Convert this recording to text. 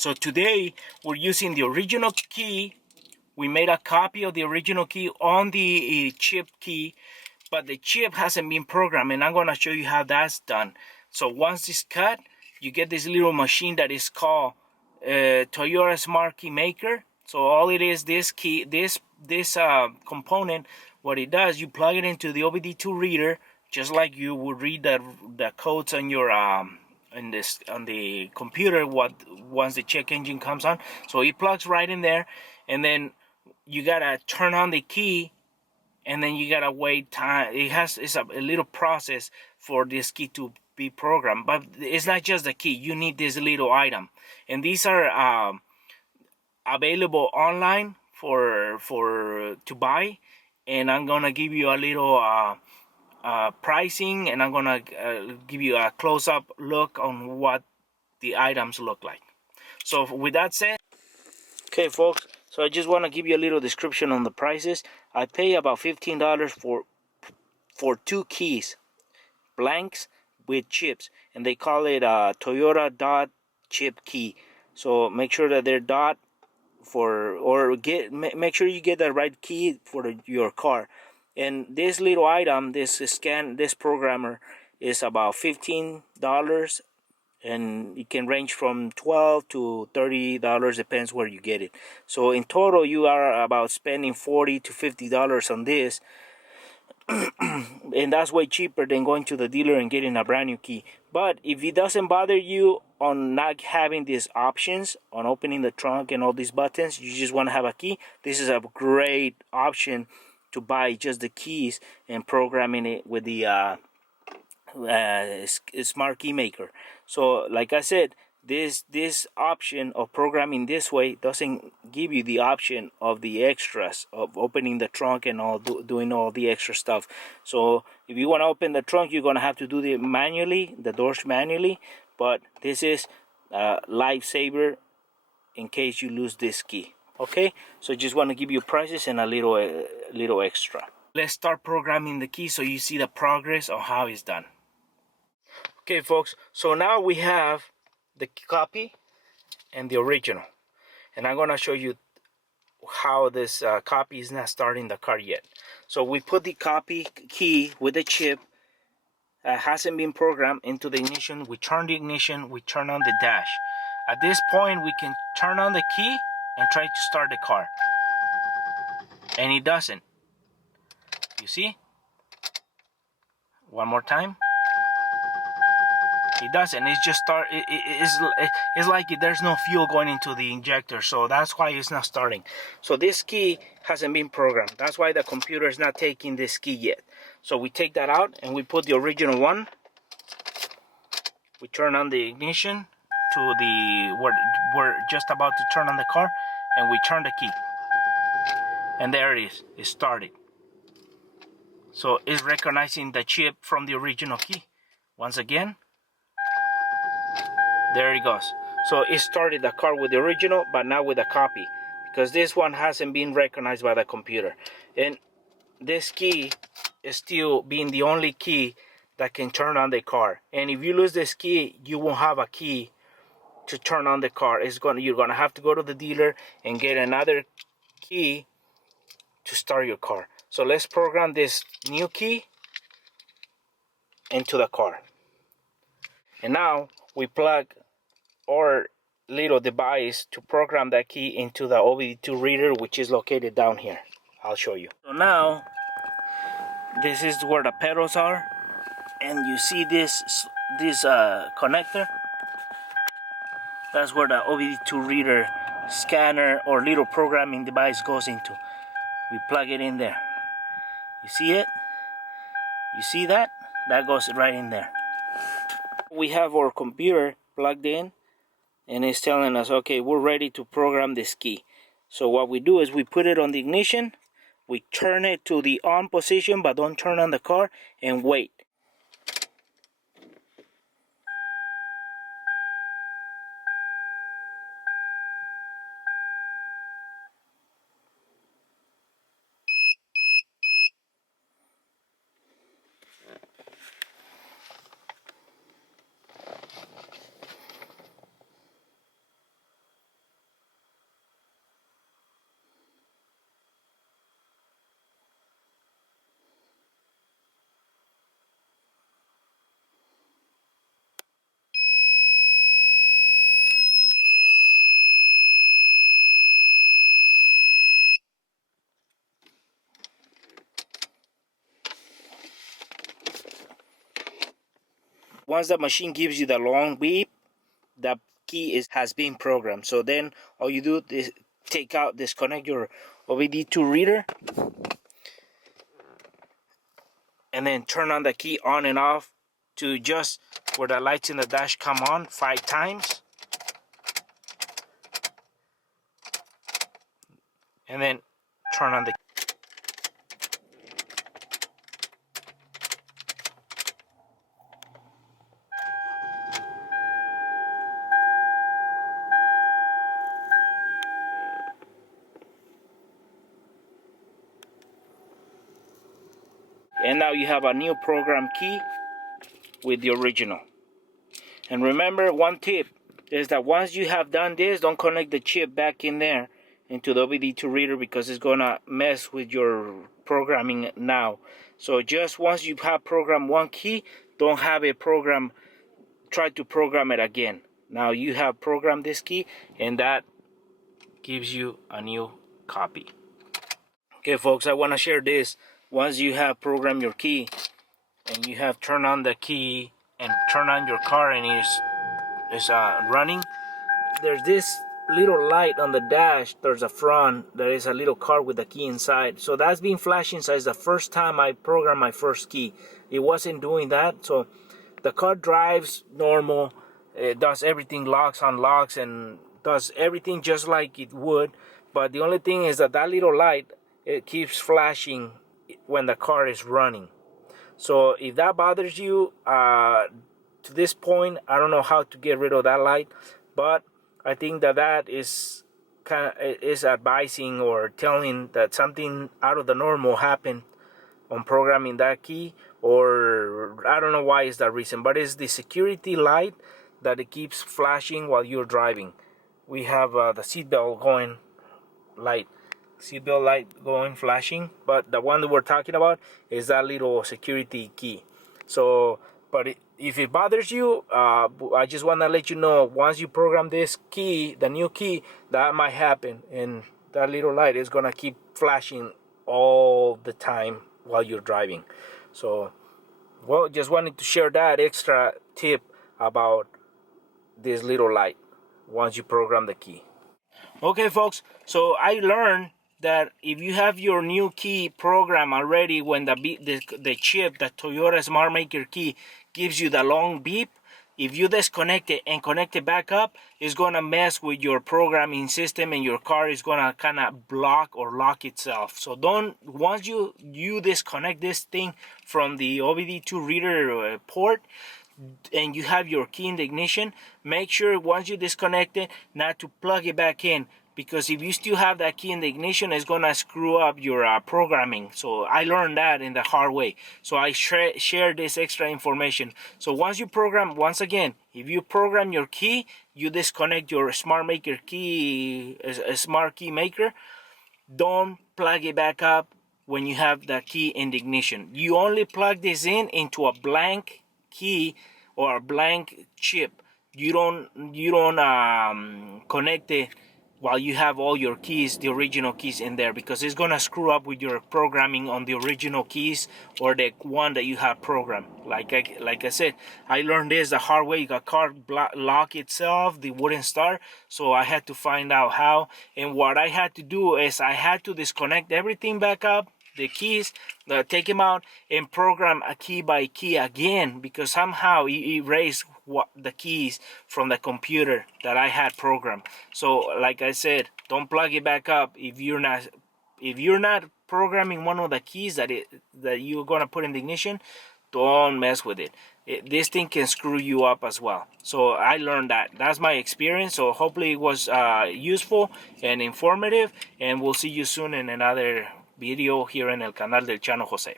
So today we're using the original key. We made a copy of the original key on the chip key, but the chip hasn't been programmed, and I'm going to show you how that's done. So once it's cut, you get this little machine that is called Toyota Smart Key Maker. So all it is, this key, this component, what it does, you plug it into the OBD2 reader, just like you would read the codes on your on the computer once the check engine comes on. So it plugs right in there, and then you gotta turn on the key, and then you gotta wait time. It's a little process for this key to be programmed, but it's not just the key. You need this little item, and these are available online for to buy. And I'm gonna give you a little pricing, and I'm gonna give you a close-up look on what the items look like. So with that said, okay folks, so I just want to give you a little description on the prices. I pay about $15 for 2 keys, blanks with chips, and they call it Toyota dot chip key. So make sure that they're dot make sure you get the right key for your car. And this little item, this programmer, is about $15, and it can range from $12 to $30, depends where you get it. So in total, you are about spending $40 to $50 on this, and that's way cheaper than going to the dealer and getting a brand new key. But if it doesn't bother you on not having these options on opening the trunk and all these buttons, you just want to have a key, this is a great option to buy just the keys and programming it with the smart key maker. So like I said, this option of programming this way doesn't give you the option of the extras of opening the trunk and doing all the extra stuff. So if you want to open the trunk, you're going to have to do the doors manually, but this is a lifesaver in case you lose this key. Okay, so just want to give you prices and a little extra. Let's start programming the key so you see the progress of how it's done. Okay folks, so now we have the copy and the original, and I'm going to show you how this copy is not starting the car yet. So we put the copy key with the chip that hasn't been programmed into the ignition. We turn the ignition, we turn on the dash. At this point, we can turn on the key and try to start the car, and it doesn't. You see? One more time. It doesn't. It's just it's like there's no fuel going into the injector, so that's why it's not starting. So this key hasn't been programmed. That's why the computer is not taking this key yet. So we take that out and we put the original one. We turn on the ignition to we're just about to turn on the car, and we turn the key, and there it is. It started. So it's recognizing the chip from the original key. Once again. There it goes. So it started the car with the original, but not with a copy, because this one hasn't been recognized by the computer. And this key is still being the only key that can turn on the car. And if you lose this key, you won't have a key to turn on the car. You're gonna have to go to the dealer and get another key to start your car. So let's program this new key into the car. And now we plug our little device to program that key into the OBD2 reader, which is located down here. I'll show you. So now this is where the pedals are, and you see this connector. That's where the OBD2 reader scanner or little programming device goes into. We plug it in there. You see it? You see that? That goes right in there. We have our computer plugged in, and it's telling us, okay, we're ready to program this key. So what we do is we put it on the ignition, we turn it to the on position, but don't turn on the car, and wait. once the machine gives you the long beep, the key has been programmed. So then all you do is disconnect your OBD2 reader, and then turn on the key on and off to just where the lights in the dash come on 5 times. And then turn on the and now you have a new program key with the original. And remember, one tip is that once you have done this, don't connect the chip back in there into the OBD2 reader, because it's gonna mess with your programming now. So just once you have programmed one key, don't have a program, try to program it again. Now you have programmed this key, and that gives you a new copy. Okay folks, I want to share this. Once you have programmed your key and you have turned on the key and turn on your car and it's running, there's this little light on the dash. There's a front, there is a little card with the key inside. So that's been flashing since the first time I programmed my first key. It wasn't doing that. So the car drives normal, it does everything, locks, unlocks, and does everything just like it would. But the only thing is that little light, it keeps flashing when the car is running. So if that bothers you, to this point, I don't know how to get rid of that light, but I think that is advising or telling that something out of the normal happened on programming that key, or I don't know why is that reason, but it's the security light that it keeps flashing while you're driving. We have the seatbelt going light. Seatbelt light going flashing, but the one that we're talking about is that little security key. So but if it bothers you, I just want to let you know, once you program this key, the new key, that might happen, and that little light is gonna keep flashing all the time while you're driving. So well, just wanted to share that extra tip about this little light once you program the key. Okay folks, so I learned that if you have your new key program already, when the chip, the Toyota Smart Maker key, gives you the long beep, if you disconnect it and connect it back up, it's gonna mess with your programming system, and your car is gonna kind of block or lock itself. So once you disconnect this thing from the OBD2 reader port, and you have your key in the ignition, make sure once you disconnect it not to plug it back in, because if you still have that key in the ignition, it's gonna screw up your programming. So I learned that in the hard way, so I share this extra information. So once you program, once again, if you program your key, you disconnect your Smart Maker key, a smart key maker, don't plug it back up when you have the key in the ignition. You only plug this into a blank key or a blank chip. You don't connect it while you have all your keys, the original keys in there, because it's gonna screw up with your programming on the original keys or the one that you have programmed. Like I said, I learned this the hard way. The car lock itself, they wouldn't start, so I had to find out how. And what I had to do is I had to disconnect everything back up, the keys, take them out, and program a key by key again, because somehow it erased the keys from the computer that I had programmed. So like I said, don't plug it back up if you're not programming one of the keys that you're gonna put in the ignition. Don't mess with it. This thing can screw you up as well. So I learned that. That's my experience. So hopefully it was useful and informative, and we'll see you soon in another video here en el canal del Chano Jose.